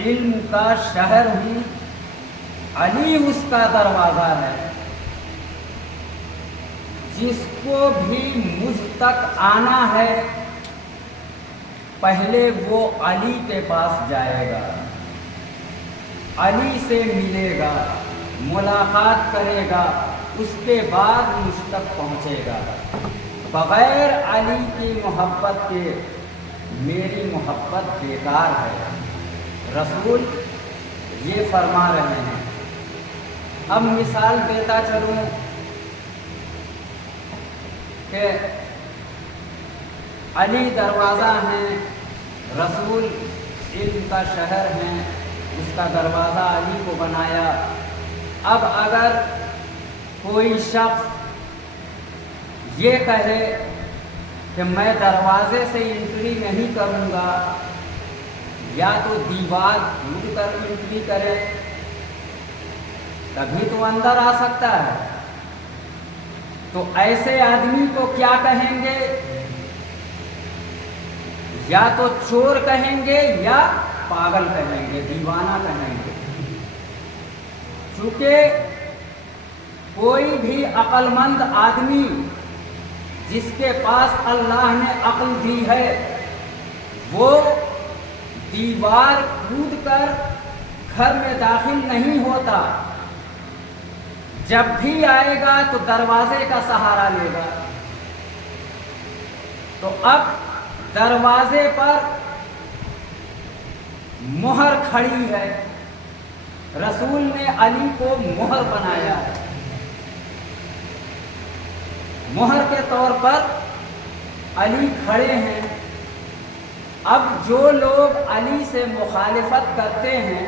علم کا شہر ہوں، علی اس کا دروازہ ہے۔ جس کو بھی مجھ تک آنا ہے پہلے وہ علی کے پاس جائے گا، علی سے ملے گا، ملاقات کرے گا، اس کے بعد مجھ تک پہنچے گا۔ بغیر علی کی محبت کے میری محبت بیکار ہے۔ رسول یہ فرما رہے ہیں۔ اب مثال دیتا چلوں کہ علی دروازہ ہیں، رسول علم کا شہر ہیں، اس کا دروازہ علی کو بنایا۔ اب اگر کوئی شخص یہ کہے کہ میں دروازے سے انٹری نہیں کروں گا، یا تو دیوار کھود کر انٹری کرے تبھی تو اندر آ سکتا ہے، تو ایسے آدمی کو کیا کہیں گے؟ یا تو چور کہیں گے یا پاگل کہیں گے، دیوانہ کہیں گے۔ چونکہ کوئی بھی عقل مند آدمی جس کے پاس اللہ نے عقل دی ہے وہ دیوار کود کر گھر میں داخل نہیں ہوتا، جب بھی آئے گا تو دروازے کا سہارا لے گا۔ تو اب دروازے پر مہر کھڑی ہے، رسول نے علی کو مہر بنایا ہے، مہر کے طور پر علی کھڑے ہیں۔ اب جو لوگ علی سے مخالفت کرتے ہیں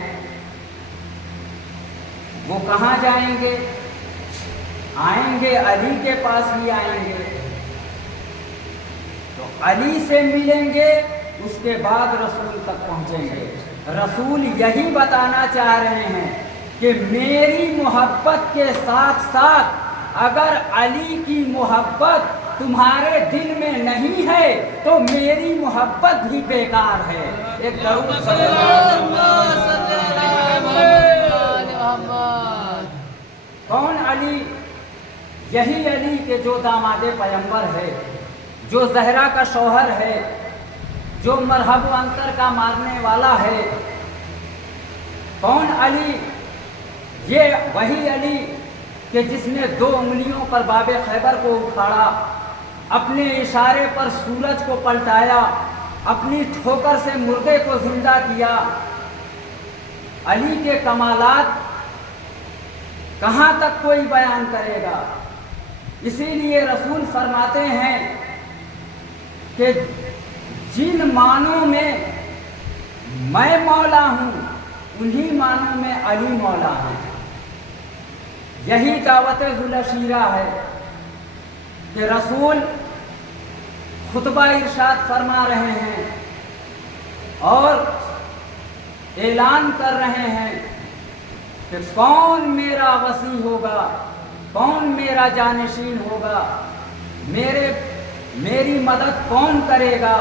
وہ کہاں جائیں گے؟ آئیں گے علی کے پاس ہی آئیں گے، تو علی سے ملیں گے، اس کے بعد رسول تک پہنچیں گے۔ رسول یہی بتانا چاہ رہے ہیں کہ میری محبت کے ساتھ ساتھ اگر علی کی محبت تمہارے دل میں نہیں ہے تو میری محبت بھی بیکار ہے۔ ایک درود صلی اللہ علیہ وسلم۔ کون علی؟ یہی علی کہ جو داماد پیغمبر ہے، جو زہرا کا شوہر ہے، جو مرحب و انتر کا مارنے والا ہے۔ کون علی؟ یہ وہی علی کہ جس نے 2 انگلیوں پر باب خیبر کو اکھاڑا، اپنے اشارے پر سورج کو پلٹایا، اپنی ٹھوکر سے مردے کو زندہ کیا۔ علی کے کمالات کہاں تک کوئی بیان کرے گا؟ اسی لیے رسول فرماتے ہیں کہ جن معنوں میں میں مولا ہوں انہی معنوں میں علی مولا ہے۔ یہی دعوت ذوالشیرہ ہے کہ رسول خطبہ ارشاد فرما رہے ہیں اور اعلان کر رہے ہیں کہ کون میرا وصی ہوگا، کون میرا جانشین ہوگا، میری مدد کون کرے گا۔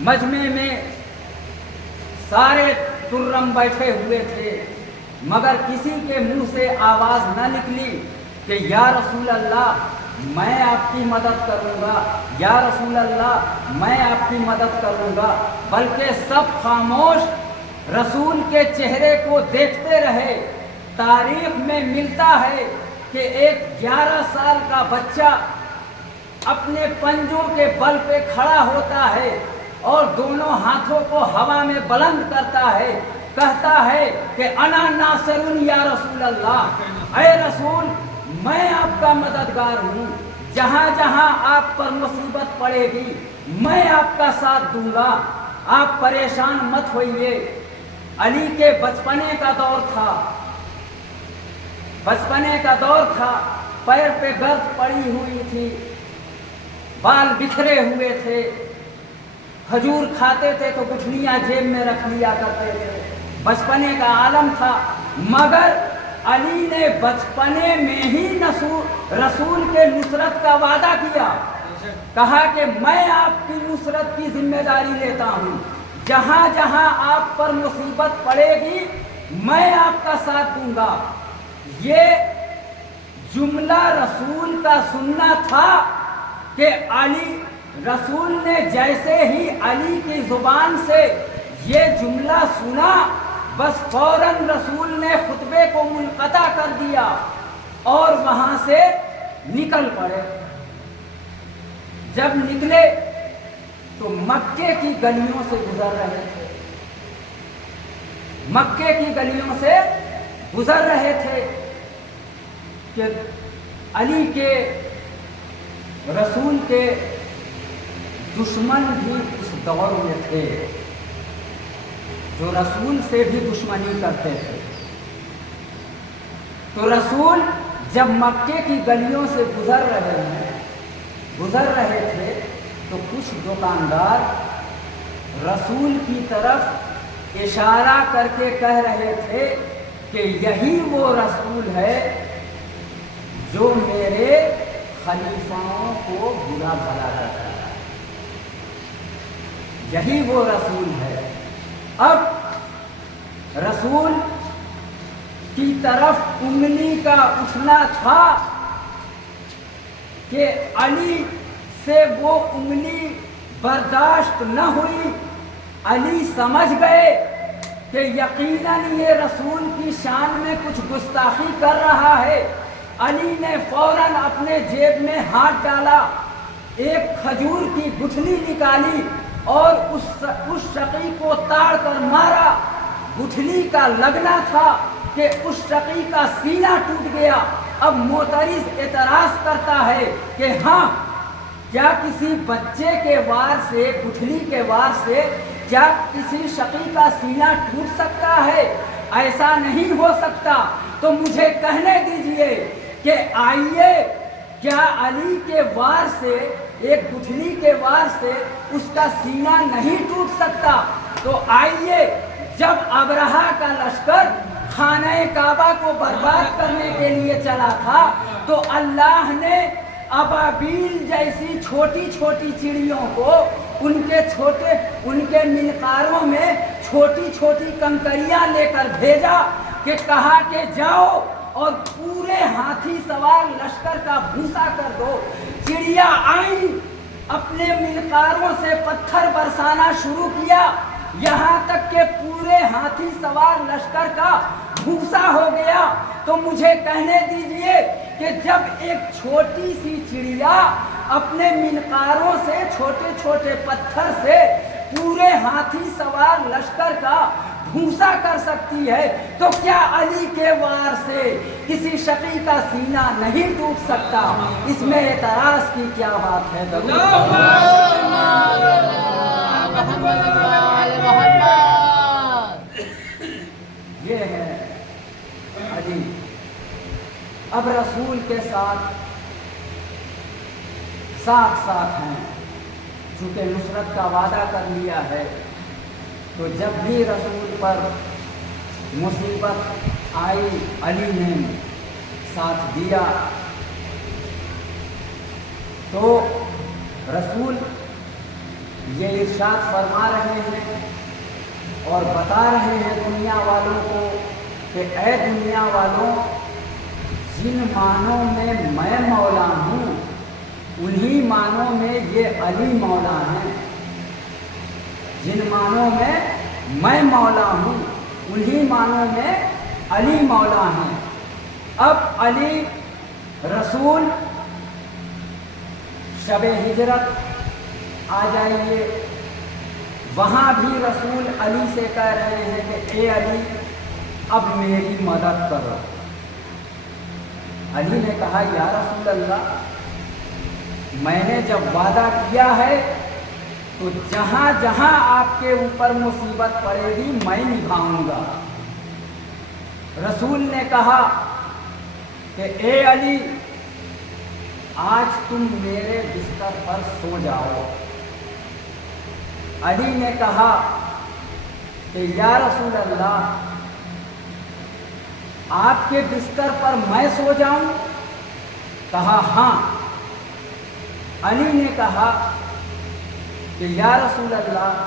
مجمع میں سارے ترم بیٹھے ہوئے تھے مگر کسی کے منہ سے آواز نہ نکلی کہ یا رسول اللہ میں آپ کی مدد کروں گا، یا رسول اللہ میں آپ کی مدد کروں گا، بلکہ سب خاموش رسول کے چہرے کو دیکھتے رہے۔ تاریخ میں ملتا ہے کہ ایک 11 سال کا بچہ اپنے پنجوں کے بل پہ کھڑا ہوتا ہے اور دونوں ہاتھوں کو ہوا میں بلند کرتا ہے، کہتا ہے کہ انا ناصر یا رسول اللہ، اے رسول میں آپ کا مددگار ہوں، جہاں جہاں آپ پر مصیبت پڑے گی میں آپ کا ساتھ دوں گا، آپ پریشان مت ہوئیے۔ علی کے بچپنے کا دور تھا، پیر پہ گرد پڑی ہوئی تھی، بال بکھرے ہوئے تھے، کھجور کھاتے تھے تو گٹھلیاں جیب میں رکھ لیا کرتے تھے، بچپنے کا عالم تھا، مگر علی نے بچپنے میں ہی رسول کے نصرت کا وعدہ کیا، کہا کہ میں آپ کی نصرت کی ذمہ داری لیتا ہوں، جہاں جہاں آپ پر مصیبت پڑے گی میں آپ کا ساتھ دوں گا۔ یہ جملہ رسول کا سننا تھا کہ علی رسول نے جیسے ہی علی کی زبان سے یہ جملہ سنا بس فوراً رسول نے خطبے کو منقطع کر دیا اور وہاں سے نکل پڑے۔ جب نکلے تو مکے کی گلیوں سے گزر رہے تھے، مکے کی گلیوں سے گزر رہے تھے کہ علی کے رسول کے دشمن بھی اس دور میں تھے جو رسول سے بھی دشمنی کرتے تھے۔ تو رسول جب مکے کی گلیوں سے گزر رہے تھے تو کچھ دکاندار رسول کی طرف اشارہ کر کے کہہ رہے تھے کہ یہی وہ رسول ہے جو میرے خلیفاؤں کو برا بھلا کرتا ہے، یہی وہ رسول ہے۔ اب رسول کی طرف انگلی کا اٹھنا تھا کہ علی سے وہ انگلی برداشت نہ ہوئی۔ علی سمجھ گئے کہ یقیناً یہ رسول کی شان میں کچھ گستاخی کر رہا ہے۔ علی نے فوراً اپنے جیب میں ہاتھ ڈالا، ایک کھجور کی گٹھلی نکالی اور اس شقی کو تاڑ کر مارا۔ گٹھلی کا لگنا تھا کہ اس شقی کا سینہ ٹوٹ گیا۔ اب معترض اعتراض کرتا ہے کہ ہاں کیا کسی بچے کے وار سے، گٹھلی کے وار سے کیا کسی شقی کا سینہ ٹوٹ سکتا ہے؟ ایسا نہیں ہو سکتا۔ تو مجھے کہنے دیجئے کہ آئیے، کیا علی کے وار سے، ایک گٹھلی کے وار سے اس کا سینہ نہیں ٹوٹ سکتا؟ تو آئیے، جب ابرہہ کا لشکر خانہ کعبہ کو برباد کرنے کے لیے چلا تھا تو اللہ نے ابابیل جیسی چھوٹی چھوٹی چڑیوں کو ان کے منقاروں میں چھوٹی چھوٹی کنکریاں لے کر بھیجا کہ کہا کہ جاؤ اور پورے ہاتھی سوار لشکر کا بھوسا کر دو۔ چڑیا آئیں، اپنے منقاروں سے پتھر برسانا شروع کیا، یہاں تک کہ پورے ہاتھی سوار لشکر کا بھوسا ہو گیا۔ تو مجھے کہنے دیجئے کہ جب ایک چھوٹی سی چڑیا اپنے منقاروں سے چھوٹے چھوٹے پتھر سے پورے ہاتھی سوار لشکر کا بھوسا کر سکتی ہے تو کیا علی کے وار سے کسی شقی کا سینہ نہیں ٹوٹ سکتا؟ اس میں اعتراض کی کیا بات ہے؟ یہ ہے علی۔ اب رسول کے ساتھ ہیں، چونکہ نصرت کا وعدہ کر لیا ہے تو جب بھی رسول پر مصیبت آئی علی نے ساتھ دیا۔ تو رسول یہ ارشاد فرما رہے ہیں اور بتا رہے ہیں دنیا والوں کو کہ اے دنیا والوں، جن معنوں میں میں مولا ہوں انہی معنوں میں یہ علی مولا ہیں، جن معنوں میں میں مولا ہوں انہی معنوں میں علی مولا ہیں۔ اب علی رسول شب ہجرت آ جائیے، وہاں بھی رسول علی سے کہہ رہے ہیں کہ اے علی اب میری مدد کرو۔ علی نے کہا یا رسول اللہ، میں نے جب وعدہ کیا ہے تو جہاں جہاں آپ کے اوپر مصیبت پڑے گی میں نبھاؤں گا۔ رسول نے کہا کہ اے علی آج تم میرے بستر پر سو جاؤ۔ علی نے کہا کہ یا رسول اللہ آپ کے بستر پر میں سو جاؤں؟ کہا ہاں۔ علی نے کہا کہ یا رسول اللہ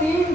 3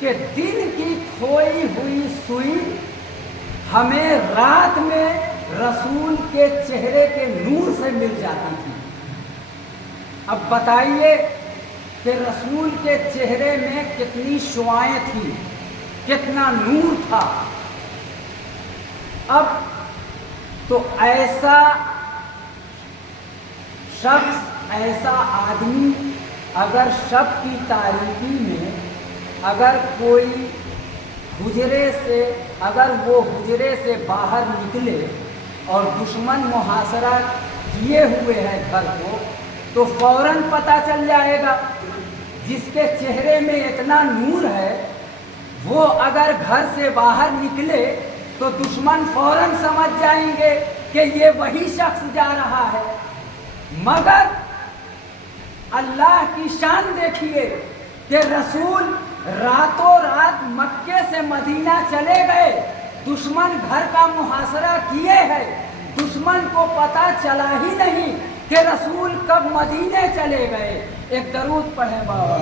کہ دن کی کھوئی ہوئی سوئی ہمیں رات میں رسول کے چہرے کے نور سے مل جاتی تھی۔ اب بتائیے کہ رسول کے چہرے میں کتنی شعاعیں تھیں، کتنا نور تھا۔ اب تو ایسا شخص، ایسا آدمی اگر شب کی تاریکی میں اگر کوئی حجرے سے، اگر وہ حجرے سے باہر نکلے اور دشمن محاصرہ کیے ہوئے ہیں گھر کو، تو فوراً پتہ چل جائے گا۔ جس کے چہرے میں اتنا نور ہے وہ اگر گھر سے باہر نکلے تو دشمن فوراً سمجھ جائیں گے کہ یہ وہی شخص جا رہا ہے۔ مگر اللہ کی شان دیکھیے کہ رسول راتوں رات مکے سے مدینہ چلے گئے، دشمن گھر کا محاصرہ کیے ہیں، دشمن کو پتہ چلا ہی نہیں کہ رسول کب مدینے چلے گئے۔ ایک درود پڑھیں بابا۔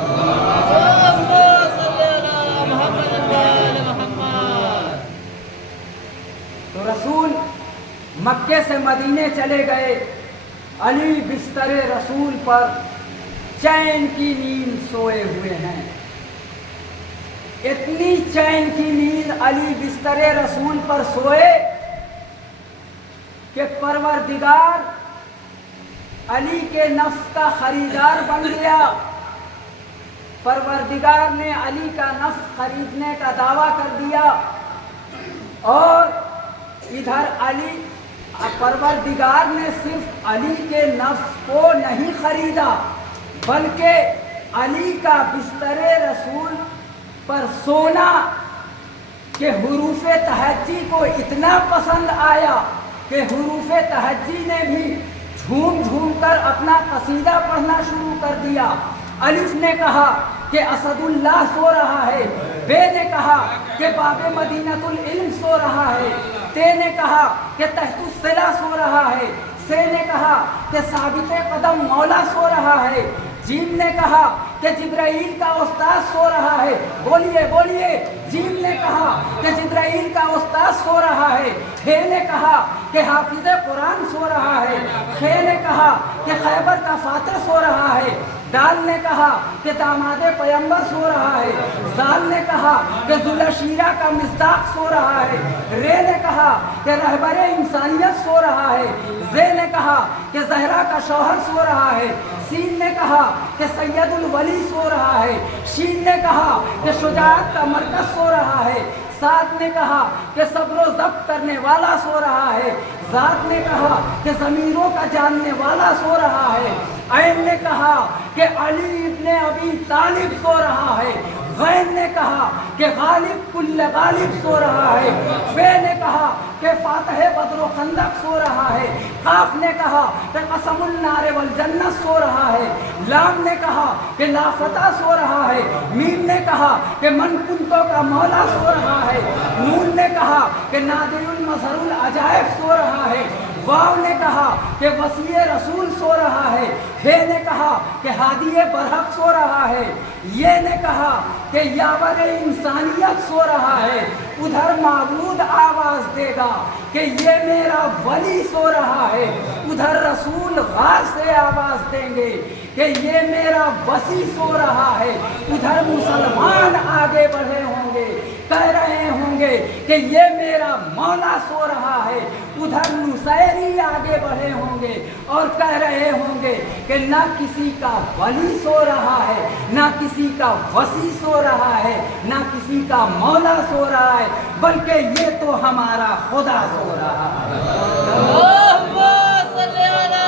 تو رسول مکے سے مدینے چلے گئے، علی بستر رسول پر چین کی نیند سوئے ہوئے ہیں۔ اتنی چین کی نیند علی بستر رسول پر سوئے کہ پروردگار علی کے نفس کا خریدار بن گیا۔ پروردگار نے علی کا نفس خریدنے کا دعویٰ کر دیا، اور ادھر علی، پروردگار نے صرف علی کے نفس کو نہیں خریدا بلکہ علی کا بستر رسول پر سونا کہ حروف تہجی کو اتنا پسند آیا کہ حروف تہجی نے بھی جھوم جھوم کر اپنا قصیدہ پڑھنا شروع کر دیا۔ الف نے کہا کہ اسد اللہ سو رہا ہے، بے نے کہا کہ باب مدینۃ العلم سو رہا ہے، تے نے کہا کہ تحت الصلا سو رہا ہے، سے نے کہا کہ ثابت قدم مولا سو رہا ہے، جیم نے کہا کہ جبرائیل کا استاد سو رہا ہے، بولیے بولیے، جیم نے کہا کہ جبرائیل کا استاد سو رہا ہے، تھے نے کہا کہ حافظ قرآن سو رہا ہے، خے نے کہا کہ خیبر کا فاتح سو رہا ہے، دال نے کہا کہ داماد پیمبر سو رہا ہے، زال نے کہا کہ ذوالشیرہ کا مصداق سو رہا ہے، رے نے کہا کہ رہبر انسانیت سو رہا ہے، زے نے کہا کہ زہرا کا شوہر سو رہا ہے، سین نے کہا کہ سید الولی سو رہا ہے، شین نے کہا کہ شجاعت کا مرکز سو رہا ہے، سات نے کہا کہ صبر و ضبط کرنے والا سو رہا ہے، ذات نے کہا کہ ضمیروں کا جاننے والا سو رہا ہے، عین نے کہا کہ علی ابن ابی طالب سو رہا ہے، غین نے کہا کہ غالب کل غالب سو رہا ہے، فے نے کہا کہ فاتح بدر و خندق سو رہا ہے، قاف نے کہا کہ قسم النار والجنت سو رہا ہے، لام نے کہا کہ لافتہ سو رہا ہے، میم نے کہا کہ من کنتوں کا مولا سو رہا ہے، نون نے کہا کہ نادر المظہر العجائب سو رہا ہے، واو نے کہا کہ وسیع رسول سو رہا ہے، ہے نے کہا کہ ہادی برحق سو رہا ہے، یہ نے کہا کہ یاور انسانیت سو رہا ہے، ادھر معبود آواز دے گا کہ یہ میرا ولی سو رہا ہے، ادھر رسول غار سے آواز دیں گے کہ یہ میرا وسی سو رہا ہے، ادھر مسلمان آگے بڑھے ہوں گے، کہہ رہے ہوں گے کہ یہ میرا مولا سو رہا ہے، ادھر نصیری آگے بڑھے ہوں گے اور کہہ رہے ہوں گے کہ نہ کسی کا ولی سو رہا ہے، نہ کسی کا وسی سو رہا ہے، نہ کسی کا مولا سو رہا ہے، بلکہ یہ تو ہمارا خدا سو رہا ہے۔ اللہم صلی علی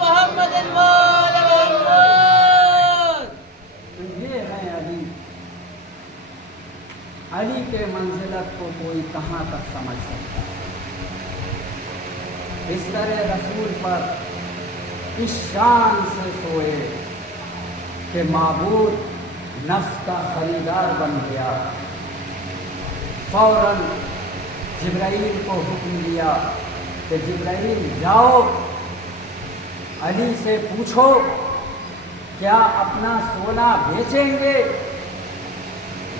محمد وآل محمد۔ یہ ہے علی۔ علی کے منزلت کو کوئی کہاں تک سمجھ سکتا ہے؟ بستر رسول پر اس شان سے سوئے کہ معبود نفس کا خریدار بن گیا، فوراً جبرائیل کو حکم دیا کہ جبرائیل جاؤ علی سے پوچھو کیا اپنا سونا بیچیں گے؟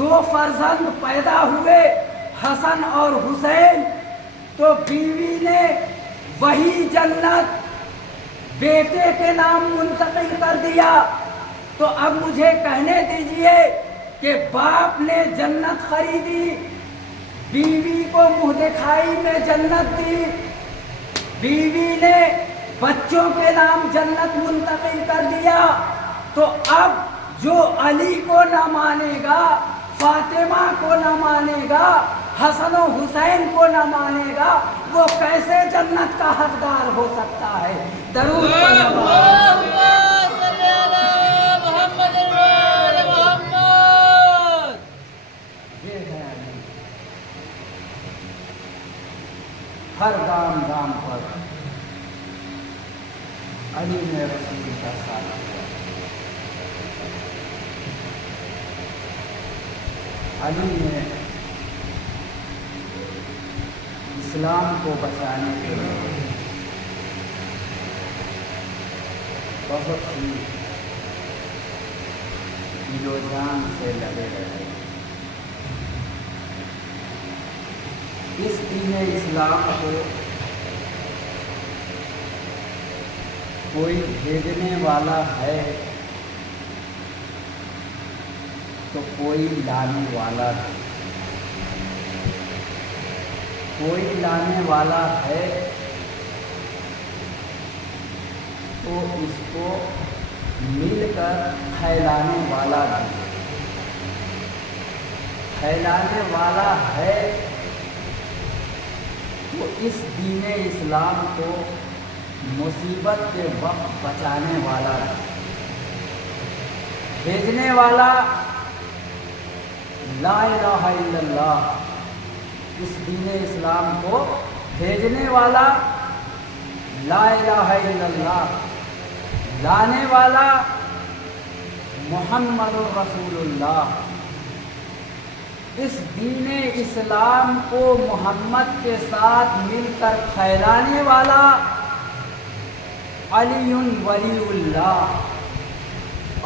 2 فرزند پیدا ہوئے حسن اور حسین، تو بیوی نے وہی جنت بیٹے کے نام منتقل کر دیا۔ تو اب مجھے کہنے دیجئے کہ باپ نے جنت خریدی، بیوی کو منہ دکھائی میں جنت دی، بیوی نے بچوں کے نام جنت منتقل کر دیا، تو اب جو علی کو نہ مانے گا، فاطمہ کو نہ مانے گا، حسن و حسین کو نہ مانے گا، وہ کیسے جنت کا حقدار ہو سکتا ہے؟ درود پڑھو۔ اللهم صل على محمد وآل محمد۔ یہ ہے علی، ہر گام گام پر علی نے رسول کا ساتھ دیا، علی نے اسلام کو بچانے کے لیے بہت ہی دل و جان سے لگے رہے۔ اس دین اسلام کو کوئی بھیجنے والا ہے تو کوئی لانے والا ہے، کوئی لانے والا ہے تو اس کو مل کر پھیلانے والا بھی، پھیلانے والا ہے تو اس دین اسلام کو مصیبت کے وقت بچانے والا ہے، بھیجنے والا لا الہ الا اللہ، اس دین اسلام کو بھیجنے والا لا الہ الا اللہ، لانے والا محمد رسول اللہ۔ اس دین اسلام کو محمد کے ساتھ مل کر پھیلانے والا علی ولی اللہ،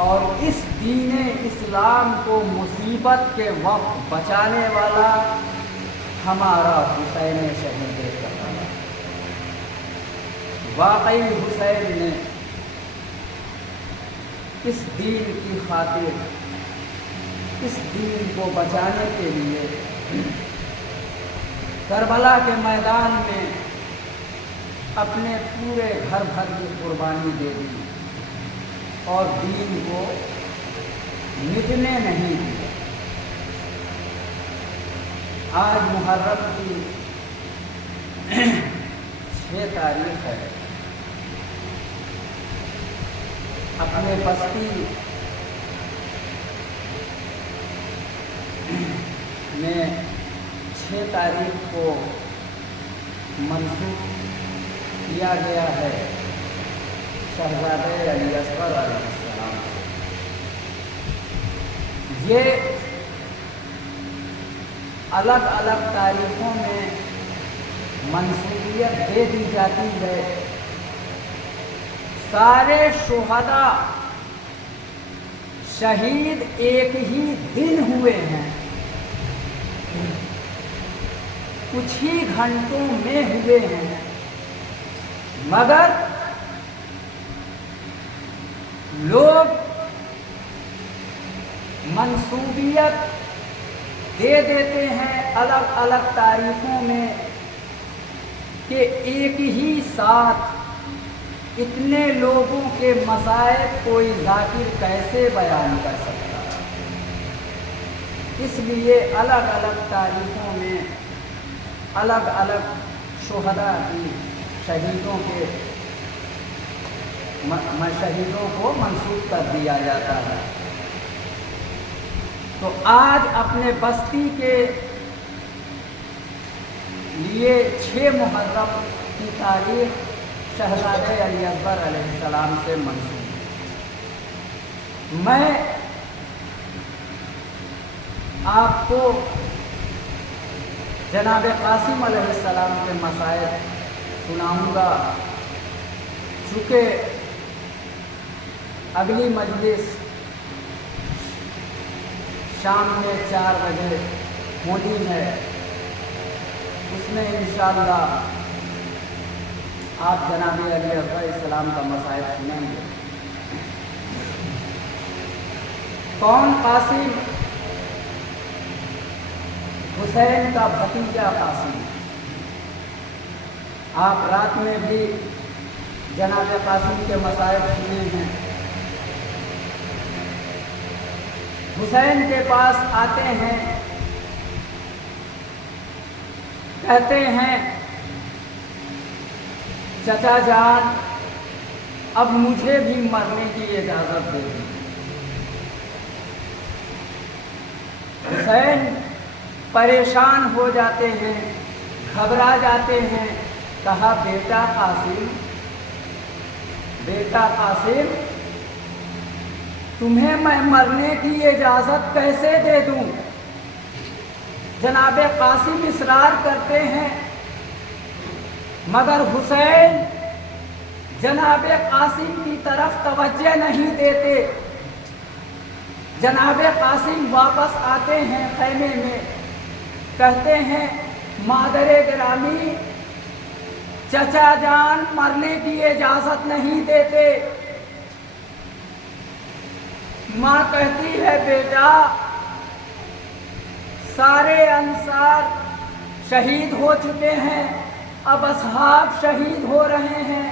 اور اس دین اسلام کو مصیبت کے وقت بچانے والا ہمارا حسین شہید کربلا۔ واقعی حسین نے اس دین کی خاطر، اس دین کو بچانے کے لیے کربلا کے میدان میں اپنے پورے گھر بھر کی قربانی دے دی اور دین کو مٹنے نہیں دیا۔ آج محرم کی 6 تاریخ ہے۔ اپنے بستی میں 6 تاریخ کو منسوخ کیا گیا ہے شہزادے علی اصغر علیہ السلام سے۔ یہ الگ الگ تاریخوں میں منسوخیت دے دی جاتی ہے۔ سارے شہداء شہید ایک ہی دن ہوئے ہیں، کچھ ہی گھنٹوں میں ہوئے ہیں، مگر لوگ منسوبیت دے دیتے ہیں الگ الگ تاریخوں میں کہ ایک ہی ساتھ اتنے لوگوں کے مصائب کوئی ذاکر کیسے بیان کر سکتا ہے۔ اس لیے الگ الگ تاریخوں میں الگ الگ شہداء کی شہیدوں کو منسوخ کر دیا جاتا ہے۔ تو آج اپنے بستی کے لیے 6 محرم کی تاریخ شہزادے علی اصغر علیہ السلام سے منسوب ہے۔ میں آپ کو جناب قاسم علیہ السلام کے مسائل سناؤں گا، چونکہ اگلی مجلس شام میں 4 بجے ہونی ہے، اس میں انشاءاللہ آپ جناب علی اکبر السلام کا مصائب سنیں گے۔ کون قاسم؟ حسین کا بھتیجا قاسم۔ آپ رات میں بھی جناب قاسم کے مصائب سنے ہیں۔ حسین کے پاس آتے ہیں، کہتے ہیں چچا جان اب مجھے بھی مرنے کی اجازت دے دی۔ حسین پریشان ہو جاتے ہیں، گھبرا جاتے ہیں، کہا بیٹا قاسم تمہیں میں مرنے کی اجازت کیسے دے دوں؟ جناب قاسم اصرار کرتے ہیں، مگر حسین جناب قاسم کی طرف توجہ نہیں دیتے۔ جناب قاسم واپس آتے ہیں خیمے میں، کہتے ہیں مادر گرامی چچا جان مرنے کی اجازت نہیں دیتے۔ ماں کہتی ہے بیٹا سارے انصار شہید ہو چکے ہیں، اب اصحاب شہید ہو رہے ہیں،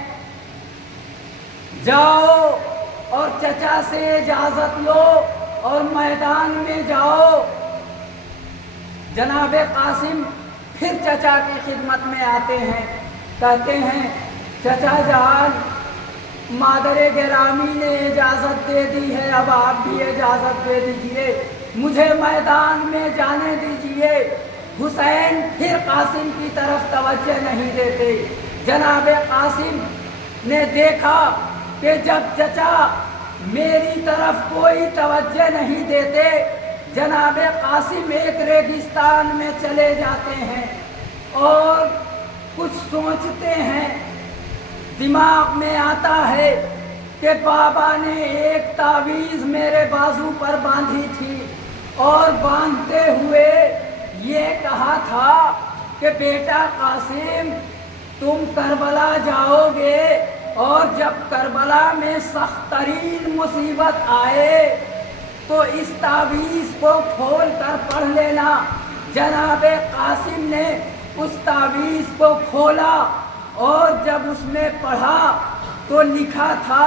جاؤ اور چچا سے اجازت لو اور میدان میں جاؤ۔ جناب قاسم پھر چچا کی خدمت میں آتے ہیں، کہتے ہیں چچا جان مادر گرامی نے اجازت دے دی ہے، اب آپ بھی اجازت دے دیجئے، مجھے میدان میں جانے دیجئے۔ حسین پھر قاسم کی طرف توجہ نہیں دیتے۔ جناب قاسم نے دیکھا کہ جب چچا میری طرف کوئی توجہ نہیں دیتے، جناب قاسم ایک ریگستان میں چلے جاتے ہیں اور کچھ سوچتے ہیں۔ دماغ میں آتا ہے کہ بابا نے ایک تعویذ میرے بازو پر باندھی تھی اور باندھتے ہوئے یہ کہا تھا کہ بیٹا قاسم تم کربلا جاؤ گے اور جب کربلا میں سخت ترین مصیبت آئے تو اس تعویذ کو کھول کر پڑھ لینا۔ جناب قاسم نے اس تعویذ کو کھولا اور جب اس میں پڑھا تو لکھا تھا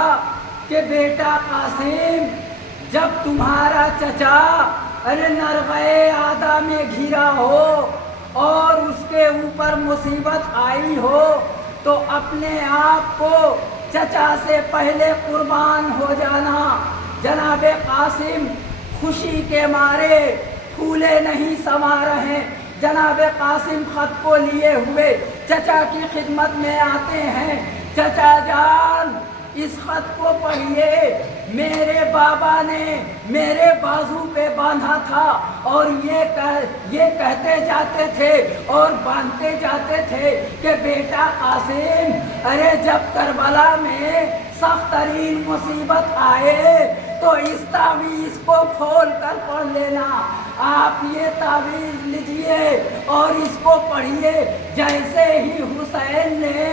کہ بیٹا قاسم جب تمہارا چچا نرغے آدھا میں گھرا ہو اور اس کے اوپر مصیبت آئی ہو تو اپنے آپ کو چچا سے پہلے قربان ہو جانا۔ جناب قاسم خوشی کے مارے پھولے نہیں سما رہے۔ جناب قاسم خط کو لیے ہوئے چچا کی خدمت میں آتے ہیں، چچا جان اس خط کو پڑھیے، میرے بابا نے میرے بازو پہ باندھا تھا اور یہ کہتے جاتے تھے اور باندھتے جاتے تھے کہ بیٹا قاسم ارے جب کربلا میں سخت ترین مصیبت آئے تو اس تعویذ کو کھول کر پڑھ لینا۔ آپ یہ تعویذ لیجئے اور اس کو پڑھیے۔ جیسے ہی حسین نے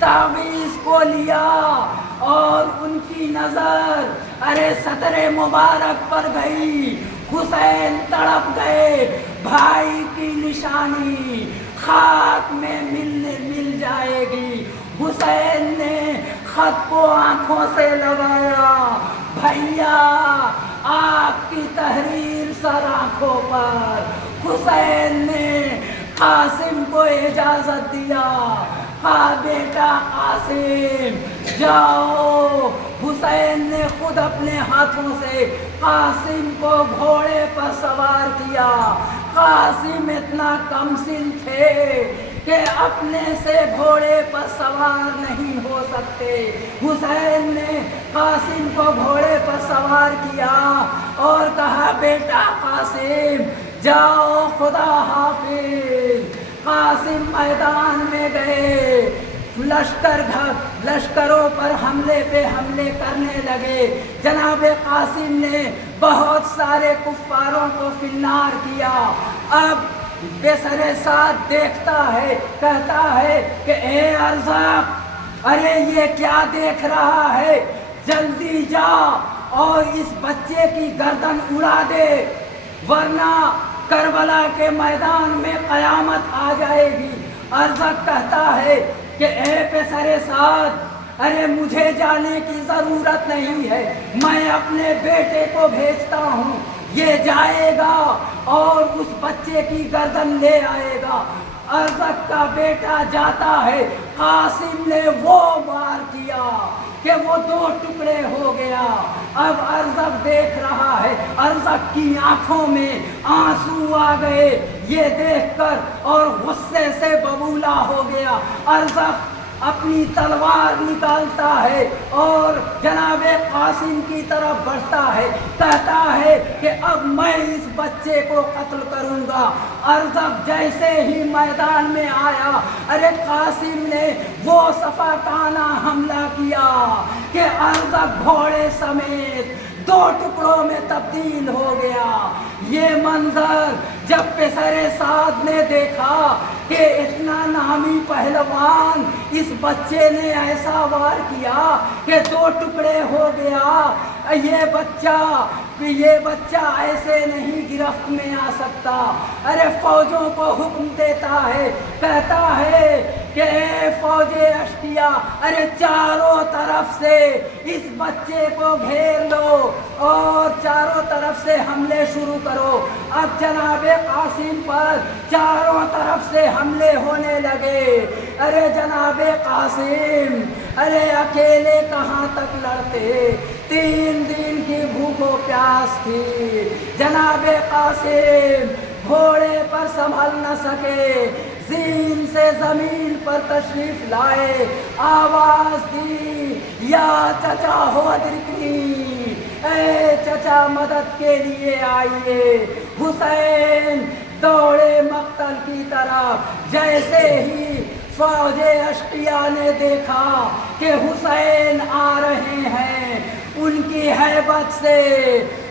تعویذ کو لیا اور ان کی نظر صدر مبارک پر گئی، حسین تڑپ گئے، بھائی کی نشانی خاک میں مل جائے گی۔ حسین نے خط کو آنکھوں سے لگایا، بھیا آپ کی تحریر سر آنکھوں پر۔ حسین نے قاسم کو اجازت دیا، کہا بیٹا قاسم جاؤ۔ حسین نے خود اپنے ہاتھوں سے قاسم کو گھوڑے پر سوار کیا۔ قاسم اتنا کم سن تھے کہ اپنے سے گھوڑے پر سوار نہیں ہو سکتے۔ حسین نے قاسم کو گھوڑے پر سوار کیا اور کہا بیٹا قاسم جاؤ خدا حافظ۔ قاسم میدان میں گئے، لشکروں پر حملے پہ حملے کرنے لگے. جناب قاسم نے بہت سارے کفاروں کو فنار کیا. اب بسر سعد دیکھتا ہے، کہتا ہے کہ اے ارزق، ارے یہ کیا دیکھ رہا ہے، جلدی جا اور اس بچے کی گردن اڑا دے، ورنہ کربلا کے میدان میں قیامت آ جائے گی. ارزق کہتا ہے کہ اے بسر سعد، ارے مجھے جانے کی ضرورت نہیں ہے، میں اپنے بیٹے کو بھیجتا ہوں، یہ جائے گا اور اس بچے کی گردن لے آئے گا. ارزق کا بیٹا جاتا ہے، قاسم نے وہ وار کیا کہ وہ 2 ٹکڑے ہو گیا. اب ارزق دیکھ رہا ہے، ارزق کی آنکھوں میں آنسو آ گئے یہ دیکھ کر، اور غصے سے ببولا ہو گیا. ارزق اپنی تلوار نکالتا ہے اور جناب قاسم کی طرف بڑھتا ہے، کہتا ہے کہ اب میں اس بچے کو قتل کروں گا. ارزق جیسے ہی میدان میں آیا، ارے قاسم نے وہ صفاقانہ حملہ کیا کہ ارزق گھوڑے سمیت 2 ٹکڑوں میں تبدیل ہو گیا. یہ منظر جب بسر سعد نے دیکھا کہ اتنا نامی پہلوان اس بچے نے ایسا وار کیا کہ 2 ٹکڑے ہو گیا، یہ بچہ ایسے نہیں گرفت میں آ سکتا. ارے فوجوں کو حکم دیتا ہے، کہتا ہے کہ اے فوج اشقیا، ارے چاروں طرف سے اس بچے کو گھیر لو اور چاروں طرف سے حملے شروع کرو. اب جناب قاسم پر چاروں طرف سے حملے ہونے لگے. ارے جناب قاسم، ارے اکیلے کہاں تک لڑتے، 3 دن کی بھوک و پیاس تھی. جناب قاسم گھوڑے پر سنبھل نہ سکے، زین سے زمین پر تشریف لائے، آواز دی یا چچا ہو ادرکنی، اے چچا مدد کے لیے آئیے. حسین دوڑے مقتل کی طرف. جیسے ہی فوج اشقیا نے دیکھا کہ حسین آ رہے ہیں، ان کی ہیبت سے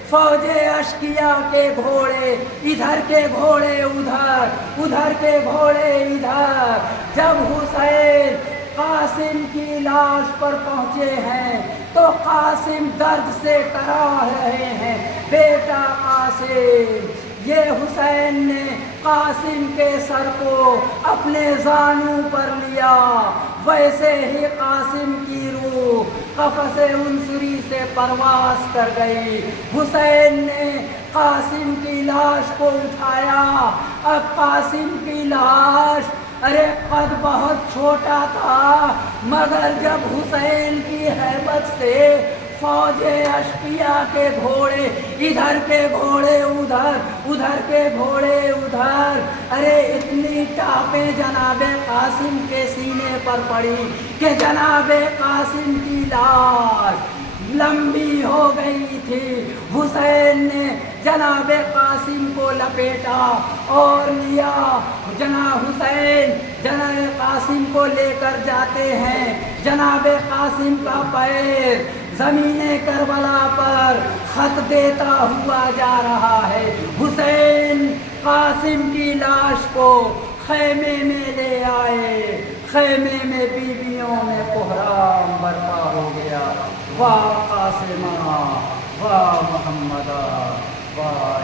فوج اشقیا کے گھوڑے ادھر کے گھوڑے ادھر، ادھر کے گھوڑے ادھر. جب حسین قاسم کی لاش پر پہنچے ہیں تو قاسم درد سے کراہ رہے ہیں، بیٹا قاسم. یہ حسین نے قاسم کے سر کو اپنے زانوں پر لیا، ویسے ہی قاسم کی روح قفس عنصری سے پرواز کر گئی. حسین نے قاسم کی لاش کو اٹھایا. اب قاسم کی لاش، ارے قد بہت چھوٹا تھا، مگر جب حسین کی ہیبت سے فوج اشقیا کے گھوڑے ادھر کے گھوڑے ادھر، ادھر کے گھوڑے ادھر، ارے اتنی ٹاپیں جناب قاسم کے سینے پر پڑی کہ جناب قاسم کی لاش لمبی ہو گئی تھی. حسین نے جناب قاسم کو لپیٹا اور لیا. جناب حسین جناب قاسم کو لے کر جاتے ہیں. جناب قاسم کا پیر زمین کربلا پر خط دیتا ہوا جا رہا ہے. حسین قاسم کی لاش کو خیمے میں لے آئے. خیمے میں بیویوں میں کوہرام برپا ہو گیا. واہ قاسمہ، واہ محمدہ، واہ